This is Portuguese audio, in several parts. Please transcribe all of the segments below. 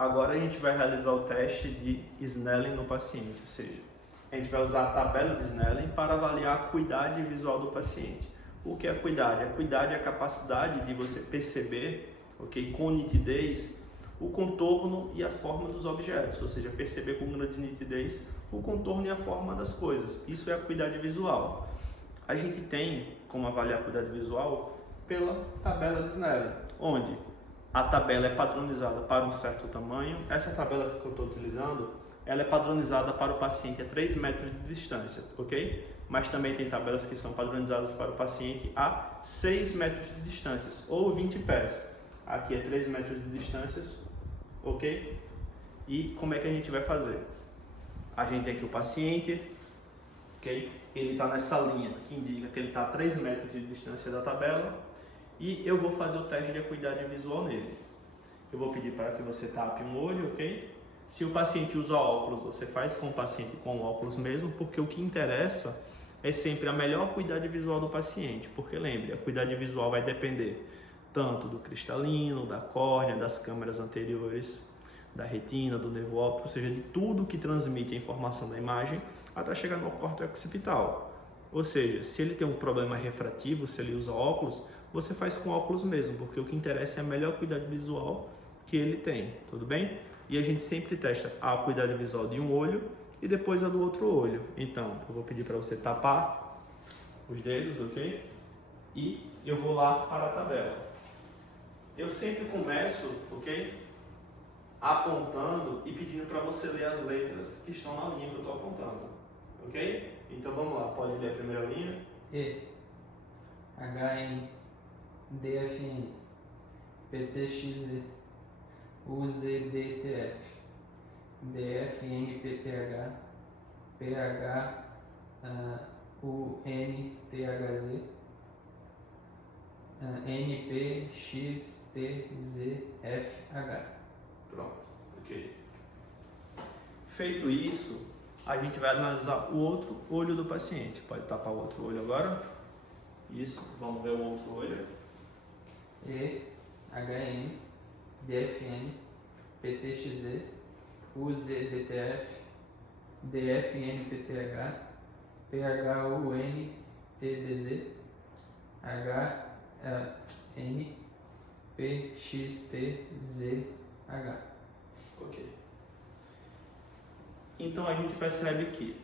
Agora a gente vai realizar o teste de Snellen no paciente, ou seja, a gente vai usar a tabela de Snellen para avaliar a acuidade visual do paciente. O que é acuidade? A acuidade é a capacidade de você perceber, ok, com nitidez, o contorno e a forma dos objetos, ou seja, perceber com grande nitidez o contorno e a forma das coisas. Isso é a acuidade visual. A gente tem como avaliar a acuidade visual pela tabela de Snellen, onde a tabela é padronizada para um certo tamanho. Essa tabela que eu estou utilizando, ela é padronizada para o paciente a 3 metros de distância, ok? Mas também tem tabelas que são padronizadas para o paciente a 6 metros de distância, ou 20 pés. Aqui é 3 metros de distância, ok? E como é que a gente vai fazer? A gente tem aqui o paciente, ok? Ele está nessa linha que indica que ele está a 3 metros de distância da tabela. E eu vou fazer o teste de acuidade visual nele. Eu vou pedir para que você tape um olho, ok? Se o paciente usa óculos, você faz com o paciente com óculos mesmo, porque o que interessa é sempre a melhor acuidade visual do paciente. Porque lembre, a acuidade visual vai depender tanto do cristalino, da córnea, das câmeras anteriores, da retina, do nervo óptico, ou seja, de tudo que transmite a informação da imagem até chegar no córtex occipital. Ou seja, se ele tem um problema refrativo, se ele usa óculos, você faz com óculos mesmo, porque o que interessa é a melhor acuidade visual que ele tem, tudo bem? E a gente sempre testa a acuidade visual de um olho e depois a do outro olho. Então, eu vou pedir para você tapar os dedos, ok? E eu vou lá para a tabela. Eu sempre começo, ok? Apontando e pedindo para você ler as letras que estão na linha que eu estou apontando, ok? Então vamos lá, pode ler a primeira linha. E, HN, DFN, PTXZ, UZDTF, DFNPTH, PH, UNTHZ, NPXTZFH. Pronto, ok. Feito isso, a gente vai analisar o outro olho do paciente. Pode tapar o outro olho agora. Isso, vamos ver o outro olho. E, HN, DFN, PTXZ, UZDTF, DFNPTH, PHUNTDZ, NPXTZH. Ok. Então a gente percebe que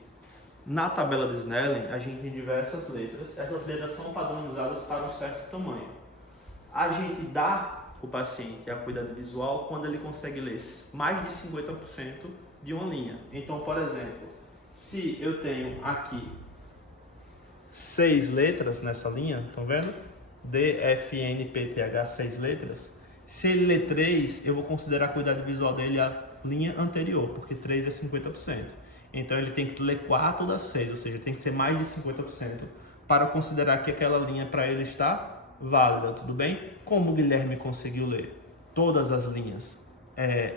na tabela de Snellen a gente tem diversas letras. Essas letras são padronizadas para um certo tamanho. A gente dá o paciente a acuidade visual quando ele consegue ler mais de 50% de uma linha. Então, por exemplo, se eu tenho aqui 6 letras nessa linha, estão vendo? D, F, N, P, T, H, 6 letras. Se ele ler 3, eu vou considerar a acuidade visual dele a linha anterior, porque 3 é 50%. Então ele tem que ler 4 das 6, ou seja, tem que ser mais de 50% para considerar que aquela linha para ele está válida, tudo bem? Como o Guilherme conseguiu ler todas as linhas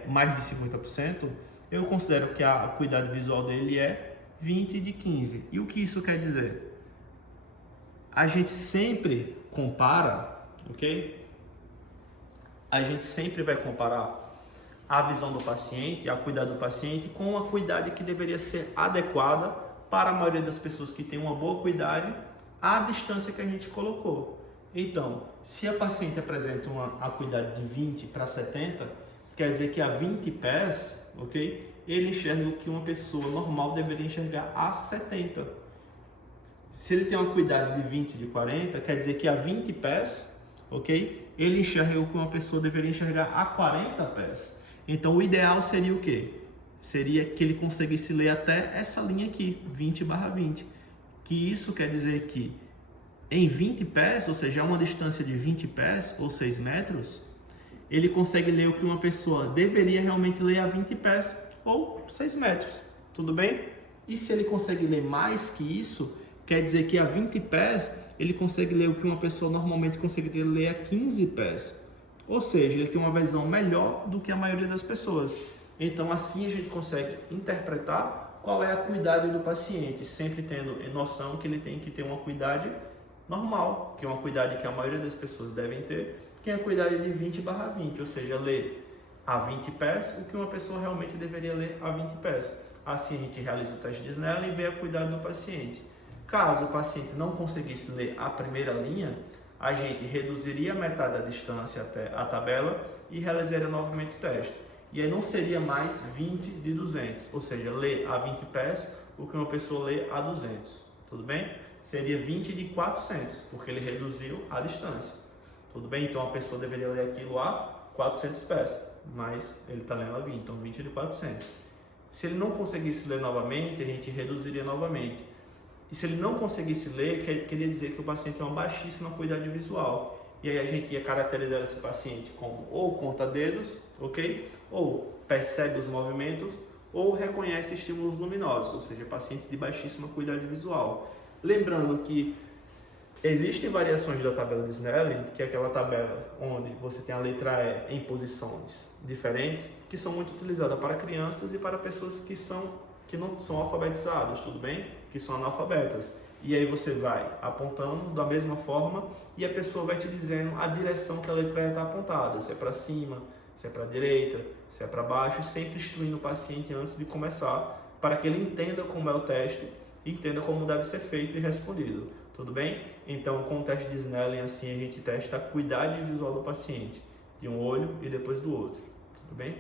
mais de 50%, eu considero que a acuidade visual dele é 20 de 15. E o que isso quer dizer? A gente sempre compara, ok? A gente sempre vai comparar a visão do paciente, a acuidade do paciente, com a acuidade que deveria ser adequada para a maioria das pessoas que tem uma boa acuidade à distância que a gente colocou. Então, se a paciente apresenta uma acuidade de 20 para 70, quer dizer que a 20 pés, ok? Ele enxerga o que uma pessoa normal deveria enxergar a 70. Se ele tem uma acuidade de 20 de 40, quer dizer que a 20 pés, ok? Ele enxerga o que uma pessoa deveria enxergar a 40 pés. Então, o ideal seria o quê? Seria que ele conseguisse ler até essa linha aqui, 20/20. Que isso quer dizer que em 20 pés, ou seja, uma distância de 20 pés ou 6 metros, ele consegue ler o que uma pessoa deveria realmente ler a 20 pés ou 6 metros, tudo bem? E se ele consegue ler mais que isso, quer dizer que a 20 pés ele consegue ler o que uma pessoa normalmente conseguiria ler a 15 pés. Ou seja, ele tem uma visão melhor do que a maioria das pessoas. Então assim a gente consegue interpretar qual é a acuidade do paciente, sempre tendo noção que ele tem que ter uma acuidade normal, que é uma acuidade que a maioria das pessoas devem ter, que é a acuidade de 20/20, ou seja, ler a 20 pés o que uma pessoa realmente deveria ler a 20 pés. Assim a gente realiza o teste de Snellen e vê a cuidado do paciente. Caso o paciente não conseguisse ler a primeira linha, a gente reduziria a metade da distância até a tabela e realizaria novamente o teste. E aí não seria mais 20 de 200, ou seja, ler a 20 pés o que uma pessoa lê a 200, tudo bem? Seria 20 de 400, porque ele reduziu a distância, tudo bem? Então a pessoa deveria ler aquilo a 400 pés, mas ele está lendo a 20, então 20 de 400. Se ele não conseguisse ler novamente, a gente reduziria novamente. E se ele não conseguisse ler, queria dizer que o paciente tem uma baixíssima acuidade visual. E aí a gente ia caracterizar esse paciente como ou conta dedos, ok? Ou percebe os movimentos, ou reconhece estímulos luminosos, ou seja, pacientes de baixíssima acuidade visual. Lembrando que existem variações da tabela de Snellen, que é aquela tabela onde você tem a letra E em posições diferentes, que são muito utilizadas para crianças e para pessoas que não são alfabetizadas, tudo bem? Que são analfabetas. E aí você vai apontando da mesma forma e a pessoa vai te dizendo a direção que a letra E está apontada, se é para cima, se é para a direita, se é para baixo, sempre instruindo o paciente antes de começar, para que ele entenda como é o teste, entenda como deve ser feito e respondido, tudo bem? Então, com o teste de Snellen, assim, a gente testa a acuidade visual do paciente, de um olho e depois do outro, tudo bem?